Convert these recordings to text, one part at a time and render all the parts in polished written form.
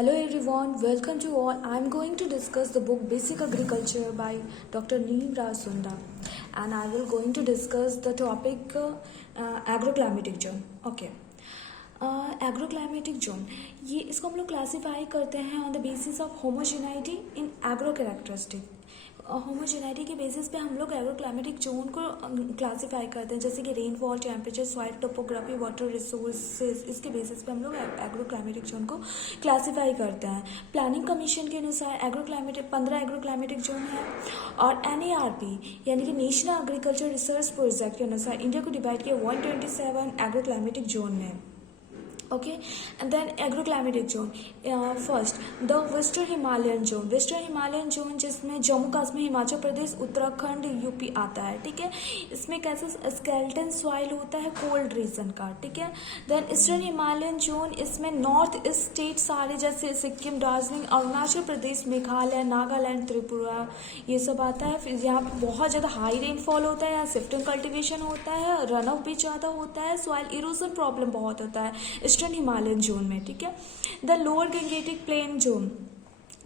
Hello everyone, welcome to all. I am going to discuss the book Basic Agriculture by Dr. Neem Raj Sunda, and I will going to discuss the topic agroclimatic zone. Okay. Agroclimatic zone, ये इसको हम लोग classify करते हैं on the basis of homogeneity in agro characteristic. Homogeneity के basis पे हम लोग एग्रोक्लाइमेटिक जोन को क्लासीफाई करते हैं, जैसे कि rainfall, temperature, soil topography, water resources. इसके बेसिस पे हम लोग एग्रोक्लाइमेटिक जोन को क्लासीफाई करते हैं. प्लानिंग कमीशन के अनुसार एग्रोक्लाइमेटिक 15 एग्रोक्लाइमेटिक जोन है, और NARP यानी कि नेशनल एग्रीकल्चर रिसर्च प्रोजेक्ट के अनुसार इंडिया को डिवाइड किया 127 एग्रोक्लाइमेटिक जोन में. Okay, and then agroclimatic zone. First, the Western Himalayan zone. Western Himalayan zone जिसमें जम्मू कश्मीर, हिमाचल प्रदेश, उत्तराखंड, यूपी आता है. ठीक है, इसमें कैसा स्केलेटन सॉइल होता है कोल्ड रीजन का. ठीक है. देन ईस्टर्न हिमालयन जोन, इसमें नॉर्थ ईस्ट स्टेट सारे जैसे सिक्किम, दार्जिलिंग, अरुणाचल प्रदेश, मेघालय, नागालैंड, त्रिपुरा, ये सब आता है. फिर यहाँ पे बहुत ज़्यादा हाई रेनफॉल होता है, यहाँ शिफ्टिंग कल्टिवेशन होता है, रन ऑफ भी ज़्यादा होता है, सॉइल इरोजन प्रॉब्लम बहुत होता है ईस्टर्न हिमालयन जोन में. ठीक है. The lower Gangetic plain zone,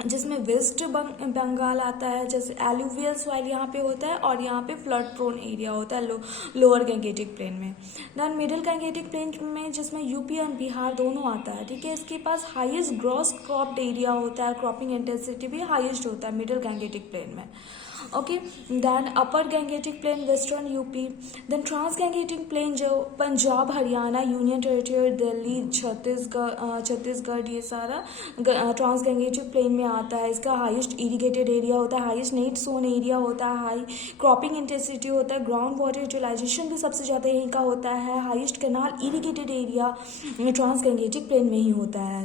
जिसमें वेस्ट बंगाल आता है, जैसे एलुवियल सॉइल यहाँ पे होता है, और यहाँ पे फ्लड प्रोन एरिया होता है लोअर गंगेटिक प्लेन में. देन मिडिल गंगेटिक प्लेन में, जिसमें यूपी और बिहार दोनों आता है. ठीक है. इसके पास हाईएस्ट ग्रॉस क्रॉप्ड एरिया होता है, क्रॉपिंग इंटेंसिटी भी हाईएस्ट होता है मिडिल गंगेटिक प्लेन में. Okay. Then upper Gangetic plain western UP. Then trans Gangetic plain जो पंजाब, हरियाणा, यूनियन टेरिटरी, दिल्ली, छत्तीसगढ़ ये सारा ट्रांस गंगेटिक प्लेन में आता है. इसका हाईएस्ट इरिगेटेड एरिया होता है, हाईएस्ट नेट सोन एरिया होता है, हाई क्रॉपिंग इंटेंसिटी होता है, ग्राउंड वाटर यूटिलाइजेशन भी सबसे ज़्यादा यहीं का होता है, highest canal irrigated area trans Gangetic plain में ही होता है.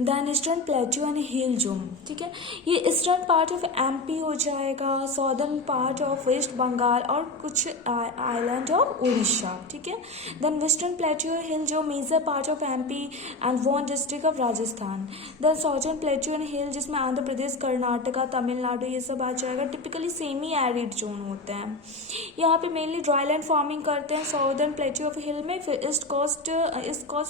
Then eastern plateau and hill zone. ठीक है, ये ईस्टर्न पार्ट ऑफ MP हो जाएगा, southern part of West Bengal, और कुछ आइलैंड ऑफ उड़ीसा. ठीक है. देन वेस्टर्न प्लेट्यू हिल जो major part of MP and one district of Rajasthan. Then southern plateau and hill, जिसमें आंध्र प्रदेश, कर्नाटका, तमिलनाडु ये सब आ जाएगा. टिपिकली सेमी एरिड जोन होते हैं. यहाँ पे मेनली ड्राईलैंड फार्मिंग करते हैं सॉदर्न प्लेट्यू ऑफ हिल में. फिर ईस्ट कोस्ट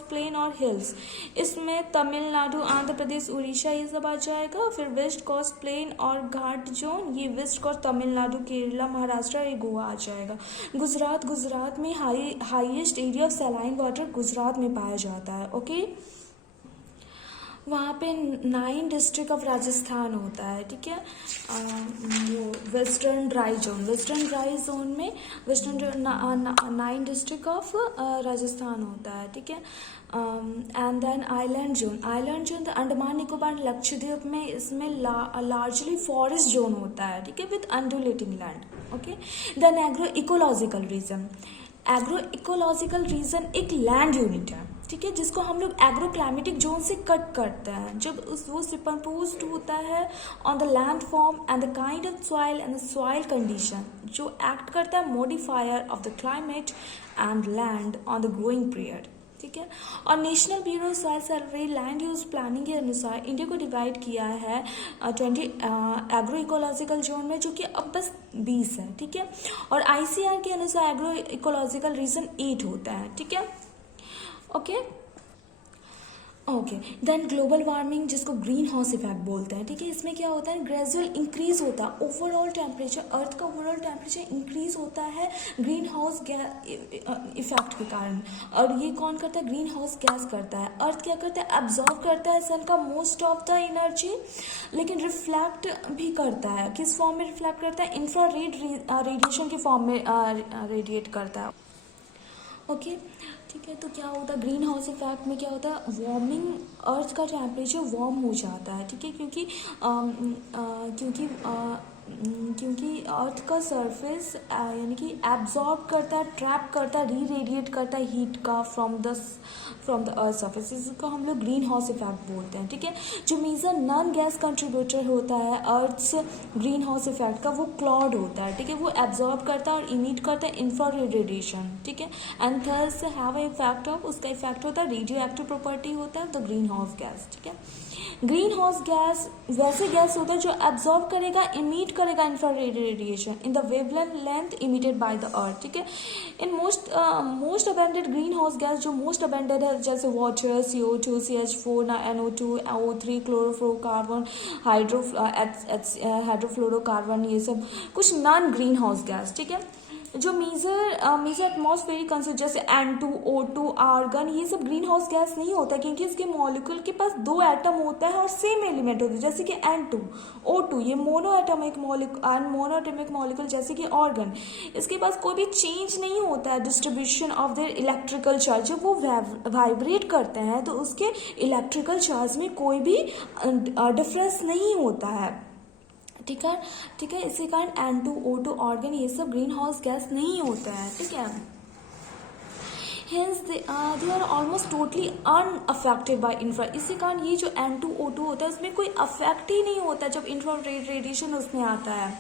प्लेन और हिल्स, इसमें तमिलनाडु, आंध्र प्रदेश, उड़ीसा ये सब आ जाएगा. फिर वेस्ट कोस्ट प्लेन और घाट जोन, ये वेस्ट कोस्ट तमिलनाडु, केरला, महाराष्ट्र, ये गोवा आ जाएगा. गुजरात में highest area of saline water Gujarat में पाया जाता है. ओके. वहाँ पे 9 डिस्ट्रिक्ट ऑफ राजस्थान होता है. ठीक है. वो वेस्टर्न ड्राई जोन में वेस्टर्न 9 डिस्ट्रिक्ट ऑफ राजस्थान होता है. ठीक है. And then island zone Andaman Nicobar Lakshadweep में, इसमें लार्जली फॉरेस्ट जोन होता है. ठीक है, with undulating land. Okay. Then agro ecological region एक लैंड यूनिट है. ठीक है, जिसको हम लोग एग्रोक्लाइमेटिक जोन से कट करते हैं जब वो सुपरपोज्ड होता है on the land form and the kind of soil and the soil condition, जो एक्ट करता है modifier of the climate and land on the growing period. ठीक है. और national bureau of soil survey land use planning के अनुसार India को divide किया है 20 एग्रो इकोलॉजिकल जोन में, जो कि अब बस 20 है. ठीक है. और ICR के अनुसार एग्रो इकोलॉजिकल रीजन 8 होता है. ठीक है. ओके. देन ग्लोबल वार्मिंग, जिसको ग्रीन हाउस इफेक्ट बोलते हैं. ठीक है. इसमें क्या होता है, ग्रेजुअल इंक्रीज होता है ओवरऑल टेम्परेचर, अर्थ का ओवरऑल टेम्परेचर इंक्रीज होता है ग्रीन हाउस इफेक्ट के कारण. और ये कौन करता है, ग्रीन हाउस गैस करता है. अर्थ क्या करता है, एब्जॉर्ब करता है सन का मोस्ट ऑफ द एनर्जी, लेकिन रिफ्लेक्ट भी करता है. किस फॉर्म में रिफ्लेक्ट करता है, इंफ्रारेड रेडिएशन के फॉर्म में रेडिएट करता है. ओके. ठीक है. तो क्या होता है, ग्रीन हाउस इफेक्ट में क्या होता है, वार्मिंग, अर्थ का टेम्परेचर वार्म हो जाता है. ठीक है. क्योंकि अर्थ का सरफेस यानी कि एब्जॉर्ब करता है, ट्रैप करता है, री रेडिएट करता है हीट का फ्रॉम द अर्थ सरफेस. इसको हम लोग ग्रीन हाउस इफेक्ट बोलते हैं. ठीक है. जो मेजर नॉन गैस कंट्रीब्यूटर होता है अर्थ्स ग्रीन हाउस इफेक्ट का, वो क्लाउड होता है. ठीक है. वो एब्जॉर्ब करता है और इमिट करता है इंफ्रारेड रेडिएशन. ठीक है. And thus have a effect of, उसका इफेक्ट होता है रेडियो एक्टिव प्रॉपर्टी होता है द ग्रीन हाउस गैस. ठीक है. ग्रीन हाउस गैस वैसे गैस होता है जो एब्जॉर्ब करेगा, इमिट करेगा infrared radiation in the wavelength emitted by the earth, ठीक है। In most abundant green house gas, जो मोस्ट अबेंडेड है जैसे water, CO2, CH4, NO2, O3, chlorofluorocarbon, hydrofluorocarbon, ये सब कुछ नॉन ग्रीन हाउस गैस, ठीक है। जो मेजर एटमॉस्फेरिक कंसेप्ट जैसे N2, O2, आर्गन, ये सब ग्रीन हाउस गैस नहीं होता क्योंकि इसके मॉलिक्यूल के पास 2 एटम होता है और सेम एलिमेंट होते हैं, जैसे कि N2, O2, ये मोनोएटमिक मॉलिक्यूल जैसे कि आर्गन, इसके पास कोई भी चेंज नहीं होता है distribution of their electrical charge. जब वो वाइब्रेट करते हैं तो उसके इलेक्ट्रिकल चार्ज में कोई भी डिफरेंस नहीं होता है, ठीक है। इसी कारण N2, O2, आर्गन, ये सब ग्रीन हाउस गैस नहीं होता है, ठीक है। Hence they are almost totally unaffected by infra। इसी कारण ये जो N2, O2 होता है उसमें कोई अफेक्ट ही नहीं होता जब इंफ्रारेड रेडिएशन उसमें आता है।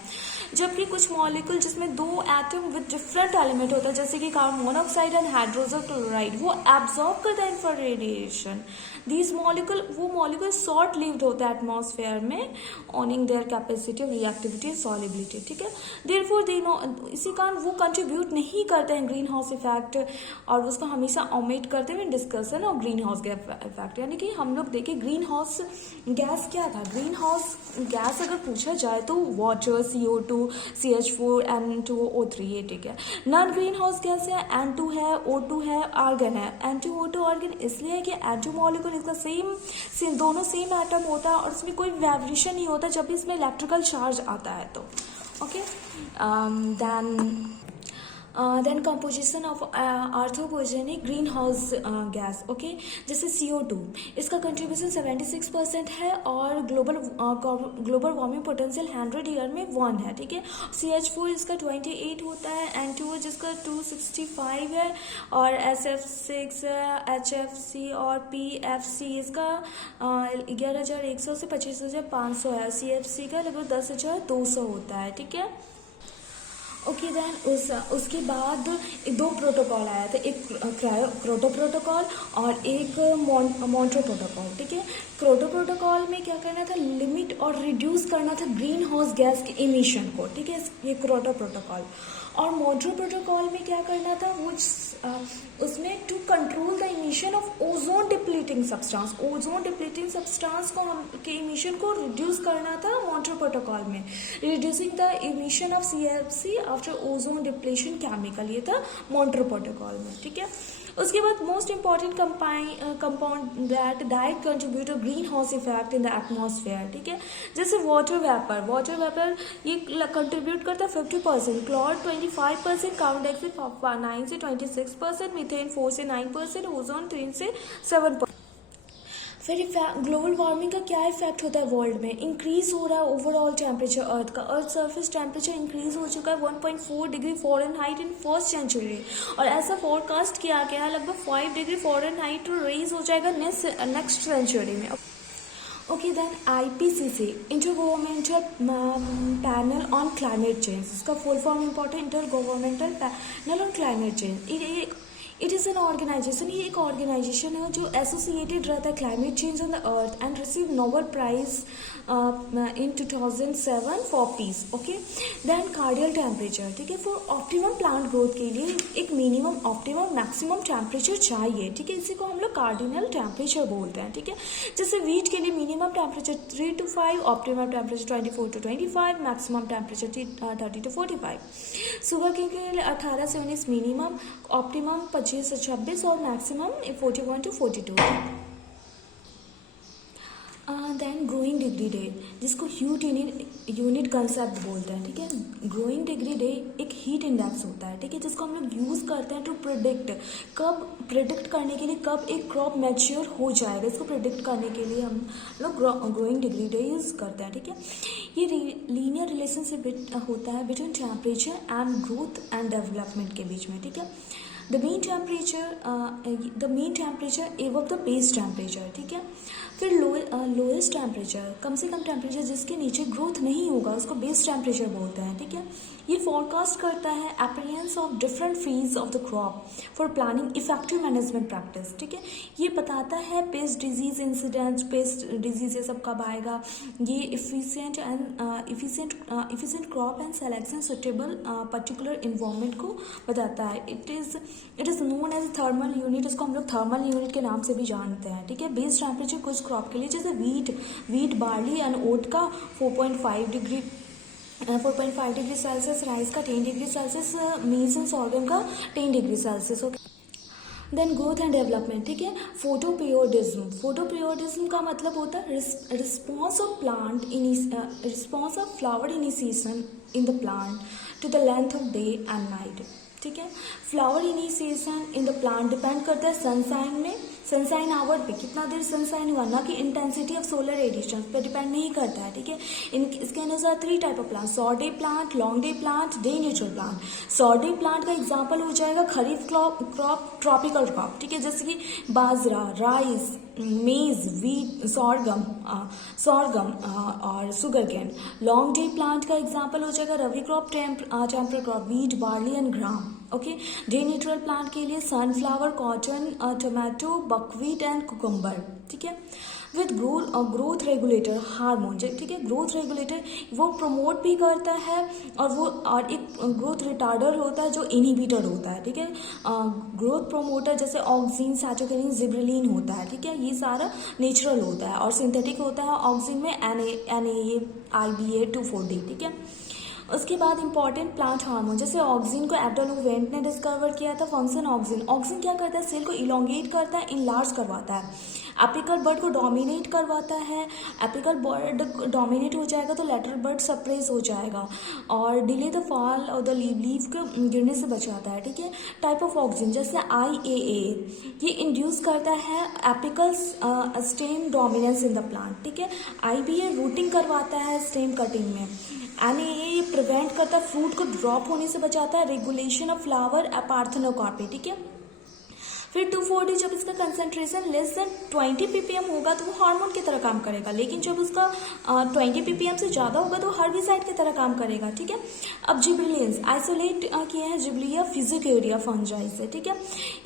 जबकि कुछ मॉलिक्यूल जिसमें 2 एटम विद डिफरेंट एलिमेंट होता है जैसे कि carbon monoxide and hydrogen chloride, वो एब्जॉर्ब करता है infrared radiation. These molecule short lived होता है एटमॉस्फेयर में, ऑनिंग their capacity of reactivity and solubility, ठीक है। देयरफॉर दे नो, इसी कारण वो कंट्रीब्यूट नहीं करते हैं ग्रीन हाउस इफेक्ट, और उसको हमेशा ओमिट करते हुए discussion of green house gas effect. यानी कि हम लोग देखें ग्रीन हाउस गैस क्या था। ग्रीन हाउस गैस अगर पूछा जाए तो water, CO2, CH4, N2, O3, ये ठीक है। नॉन ग्रीन हाउस गैस है N2 है, O2 है, आर्गन है। N2, O2, आर्गन इसलिए है कि N2 मॉलिक्यूल इसका सेम दोनों सेम एटम होता है और इसमें कोई वाइब्रेशन नहीं होता जब भी इसमें इलेक्ट्रिकल चार्ज आता है तो, okay. Then composition of anthropogenic greenhouse gas, okay. जैसे CO2, इसका कंट्रीब्यूशन 76% है और ग्लोबल वार्मिंग पोटेंशियल 100 ईयर में 1 है, ठीक है। CH4 इसका 28 होता है, N2 जिसका 265 है, और SF6, HFC और PFC इसका 11,100 से 25,500 है। CFC का लगभग 10,200 होता है, ठीक है। ओके देन उसके बाद 2 प्रोटोकॉल आया था, एक क्योटो प्रोटोकॉल और एक मॉन्ट्रो प्रोटोकॉल, ठीक है। क्योटो प्रोटोकॉल में क्या करना था, लिमिट और रिड्यूस करना था ग्रीन हाउस गैस के इमिशन को, ठीक है, ये क्योटो प्रोटोकॉल। और मॉन्ट्रो प्रोटोकॉल में क्या करना था, वो उसमें to control the emission of ozone depleting substance को हम के इमिशन को रिड्यूस करना था मॉन्ट्रो प्रोटोकॉल में, reducing the emission of CFC after ozone depletion chemical, ये था मॉन्ट्रो प्रोटोकॉल में, ठीक है। उसके बाद most important compound that direct contribute to green house effect in the atmosphere, ठीक है। जैसे वाटर वेपर ये कंट्रीब्यूट करता है 50%, क्लोर 25%, कार्बन डाइऑक्साइड 9 से 26%, मीथेन 4 से 9%, ओजोन 3 से 7%। फिर ग्लोबल वार्मिंग का क्या इफेक्ट होता है वर्ल्ड में, इंक्रीज हो रहा है overall temperature earth surface temperature increase हो चुका है 1.4 degree Fahrenheit in first century, और ऐसा फोरकास्ट किया गया है लगभग 5 डिग्री फ़ारेनहाइट रेज हो जाएगा नेक्स्ट सेंचुरी में। Okay then IPCC, intergovernmental panel on climate change, इसका full form important, intergovernmental panel on climate change. It is an organisation, ये एक ऑर्गेनाइजेशन है जो एसोसिएटेड रहता है climate change on the earth and receive Nobel prize in 2007 for peace, okay. Then cardinal temperature, ठीक है, for optimum plant growth के लिए एक मिनिमम ऑप्टिमम मैक्सिमम टेम्परेचर चाहिए, ठीक है, इसी को हम लोग कार्डिनल टेम्परेचर बोलते हैं, ठीक है। जैसे वीट के लिए minimum temperature 3 to 5, optimum temperature 24 to 25, maximum temperature 30 to 45। Sugar के लिए 18 से 19 मिनिमम, ऑप्टिमम 25 से 26 और maximum 41 to 42। Then growing degree day, जिसको हीट यूनिट कंसेप्ट बोलते हैं, ठीक है। ग्रोइंग डिग्री डे एक हीट इंडेक्स होता है, ठीक है, जिसको हम लोग यूज़ करते हैं टू प्रिडिक्ट करने के लिए कब एक क्रॉप मैच्योर हो जाएगा, इसको प्रिडिक्ट करने के लिए हम लोग ग्रोइंग डिग्री डे यूज़ करते हैं, ठीक है। ये लीनियर रिलेशनशिप होता है between temperature and growth and development के बीच में, ठीक है। द मीन टेम्परेचर एवं द बेस टेम्परेचर, ठीक है। फिर लोएस्ट टेम्परेचर, कम से कम टेम्परेचर जिसके नीचे ग्रोथ नहीं होगा उसको बेस टेम्परेचर बोलते हैं, ठीक है। ये फोरकास्ट करता है appearance of different phase of the crop for planning effective management practice, ठीक है। ये बताता है pest disease incident, pest disease ये सब कब आएगा, ये efficient crop and selection suitable particular environment को बताता है। It is known as thermal unit, इसको हम लोग थर्मल यूनिट के नाम से भी जानते हैं, ठीक है। बेस टेम्परेचर कुछ क्रॉप के लिए जैसे वीट बार्ली एंड ओट का 4.5 डिग्री सेल्सियस, राइस का 10 degree Celsius, maize and sorghum का 10 degree Celsius, okay. Then growth and development, ठीक है। फोटोपीरियोडिज्म का मतलब होता है response of flower initiation in the plant to the length of day and night, ठीक है। Flower initiation in the plant depend करता है सनसाइन आवर पे, कितना देर सनसाइन हुआ, ना कि इंटेंसिटी ऑफ सोलर रेडिएशन पे डिपेंड नहीं करता है, ठीक है। इसके अनुसार 3 type of plant, short day plant, long day plant, day neutral plant. Short day plant का एग्जांपल हो जाएगा खरीफ क्रॉप, ट्रॉपिकल क्रॉप, ठीक है, जैसे कि बाजरा, राइस, मेज, वीट, सॉर्गम और sugar cane. Long day plant का एग्जांपल हो जाएगा rabi crop, temperate crop, wheat, barley and gram, okay. Day neutral plant के लिए sunflower, cotton, tomato, buckwheat and cucumber, ठीक है। विद ग्रोथ रेगुलेटर हार्मोन, ठीक है। ग्रोथ रेगुलेटर वो प्रमोट भी करता है और एक ग्रोथ रिटार्डर होता है जो इनहिबिटर होता है, ठीक है। ग्रोथ प्रोमोटर जैसे ऑक्सिन, साइटोकिनिन, जिब्रेलिन होता है, ठीक है। ये सारा नेचुरल होता है और सिंथेटिक होता है ऑक्सिन में NAA, IBA 2,4-D, ठीक है। उसके बाद इंपॉर्टेंट प्लांट हार्मोन, जैसे ऑक्सिन को एब्डल वेंट ने डिस्कवर किया था। फंक्शन ऑक्सिन क्या करता है, सेल को इलोंगेट करता है, इनलार्ज करवाता है, एपिकल बर्ड को डोमिनेट करवाता है। एपिकल बर्ड डोमिनेट हो जाएगा तो लेटरल बर्ड सप्रेस हो जाएगा और डिले द फॉल और द लीफ के गिरने से बचाता है, ठीक है। टाइप ऑफ ऑक्सिन जैसे IAA, ये इंड्यूस करता है apical stem dominance in the plant, ठीक है। IBA रूटिंग करवाता है स्टेम कटिंग में। NAA ये प्रिवेंट करता है, फ्रूट को ड्रॉप होने से बचाता है, रेगुलेशन ऑफ फ्लावर, पार्थेनोकार्पी, ठीक है। फिर 2,4-D जब इसका कंसंट्रेशन लेस देन 20 ppm होगा तो वो हार्मोन की तरह काम करेगा, लेकिन जब उसका 20 ppm से ज़्यादा होगा तो हर्बिसाइड की तरह काम करेगा, ठीक है। अब जिब्रेलिन्स आइसोलेट किए हैं जिब्लिया फिजिक्यूरिया फंजाई से, ठीक है।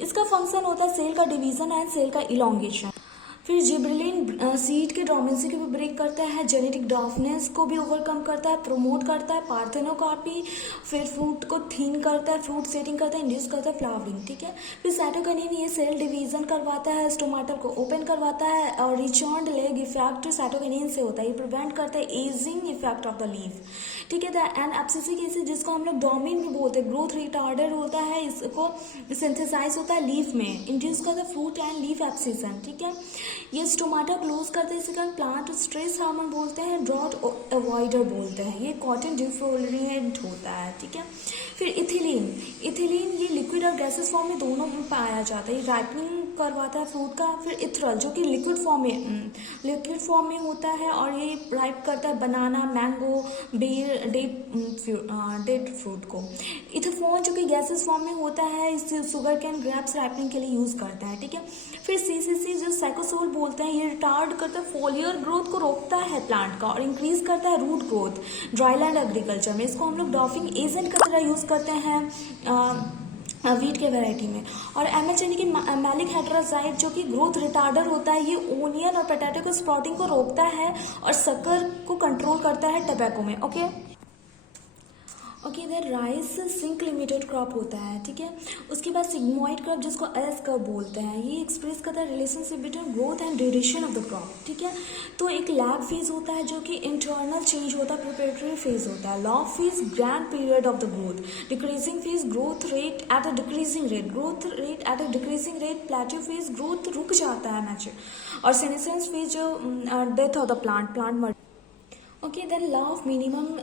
इसका फंक्शन होता है सेल का डिवीजन एंड सेल का इलोंगेशन। फिर जिब्रेलिन सीड के डोमेंसी को भी ब्रेक करता है, जेनेटिक ड्राफ्टनेस को भी ओवरकम करता है, प्रमोट करता है पार्थेनोकार्पी, फिर फ्रूट को थीन करता है, फ्रूट सेटिंग करता है, इंड्यूस करता है फ्लावरिंग, ठीक है। फिर साइटोकिनिन ये सेल डिवीजन करवाता है, स्टोमाटा को ओपन करवाता है और रिचर्न्ड लेग इफेक्ट साइटोकिनिन से होता है, ये प्रिवेंट करता है ageing effect of the leaf, ठीक है। एंड एब्सिसी केसेस जिसको हम लोग डोमिन भी बोलते हैं, ग्रोथ रिटार्डर होता है, इसको सिंथेसाइज होता है लीफ में, इंड्यूस करता है फ्रूट एंड लीफ एब्सिसन, ठीक है। ये स्टोमाटा क्लोज करते हैं, इसी कारण प्लांट स्ट्रेस हार्मोन बोलते हैं, ड्रॉट अवॉइडर बोलते हैं, ये कॉटन डिफ्लोरिएंट होता है, ठीक है। फिर इथिलीन ये लिक्विड और गैसेस फॉर्म में दोनों में पाया जाता है, ये राइपनिंग करवाता है फ्रूट का। फिर इथरल जो कि लिक्विड फॉर्म में होता है और ये राइप करता है बनाना, मैंगो, बेर, डेट फ्रूट को। इथोफोन जो कि गैसेस फॉर्म में होता है, इसे शुगर कैन ग्रेप्स राइपनिंग के लिए यूज करता है, ठीक है। फिर CCC जो साइकोसोल बोलते हैं, ये रिटार्ड करता है फोलियर ग्रोथ को, रोकता है प्लांट का और इंक्रीज करता है रूट ग्रोथ ड्राईलैंड एग्रीकल्चर में। इसको हम लोग डॉफिंग एजेंट की तरह यूज करते हैं वीट के वैरायटी में। और MH यानी कि मैलिक हेटेराजाइट जो कि ग्रोथ रिटार्डर होता है, ये ओनियन और पोटैटो को स्प्राउटिंग को रोकता है और शक्कर को कंट्रोल करता है टबैको में, ओके। इधर राइस सिंक लिमिटेड क्रॉप होता है, ठीक है। उसके बाद सिग्मोइड क्रॉप जिसको एस क्रॉप बोलते हैं, ये एक्सप्रेस करता है relationship between growth and duration of the crop, ठीक है। तो एक लैब फेज होता है जो कि इंटरनल चेंज होता है, प्रिपरेटरी फेज होता है, log phase grand period of the growth, decreasing phase growth rate at a decreasing rate, plateau phase growth रुक जाता है मैच्योर, और सेनेसेंस फेज जो डेथ ऑफ द प्लांट मर। Okay, then law of minimum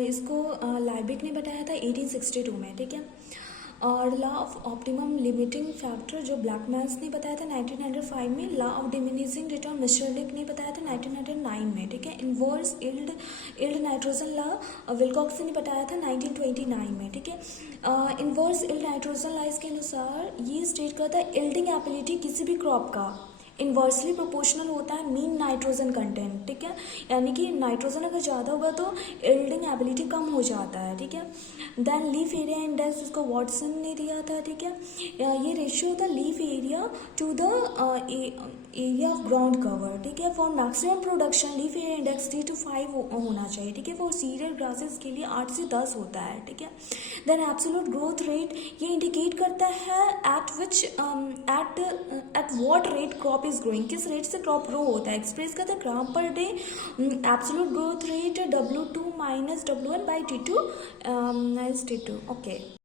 इसको Liebig ने बताया था 1862 में, ठीक है। और law of optimum limiting factor जो ब्लैकमैन्स ने बताया था 1905 में। Law of diminishing return Mitscherlich ने बताया था 1909 में, ठीक है। है। Inverse yield nitrogen law Wilcox ने बताया था 1929 में, ठीक है। इन्वर्स इल्ड नाइट्रोजन लॉ इसके अनुसार ये स्टेट करता है इल्डिंग एबिलिटी किसी भी क्रॉप का इन्वर्सली प्रोपोर्शनल होता है मीन नाइट्रोजन कंटेंट, ठीक है। यानी कि नाइट्रोजन अगर ज़्यादा होगा तो इल्डिंग एबिलिटी कम हो जाता है, ठीक है। देन लीफ एरिया इंडेक्स, इसको वॉटसन ने दिया था, ठीक है। ये रेशियो होता है leaf area to the area of ground cover, ठीक है। For maximum production leaf area index 3 to 5 होना चाहिए, ठीक है। फॉर सीरियल ग्रासेस के लिए 8 से 10 होता है, ठीक है। देन एब्सोल्यूट ग्रोथ रेट, ये इंडिकेट करता है at what rate crop is growing, किस रेट से क्रॉप ग्रो होता है। एक्सप्रेस करता है gram per day absolute growth rate W2 - W1/T2 is T2, okay.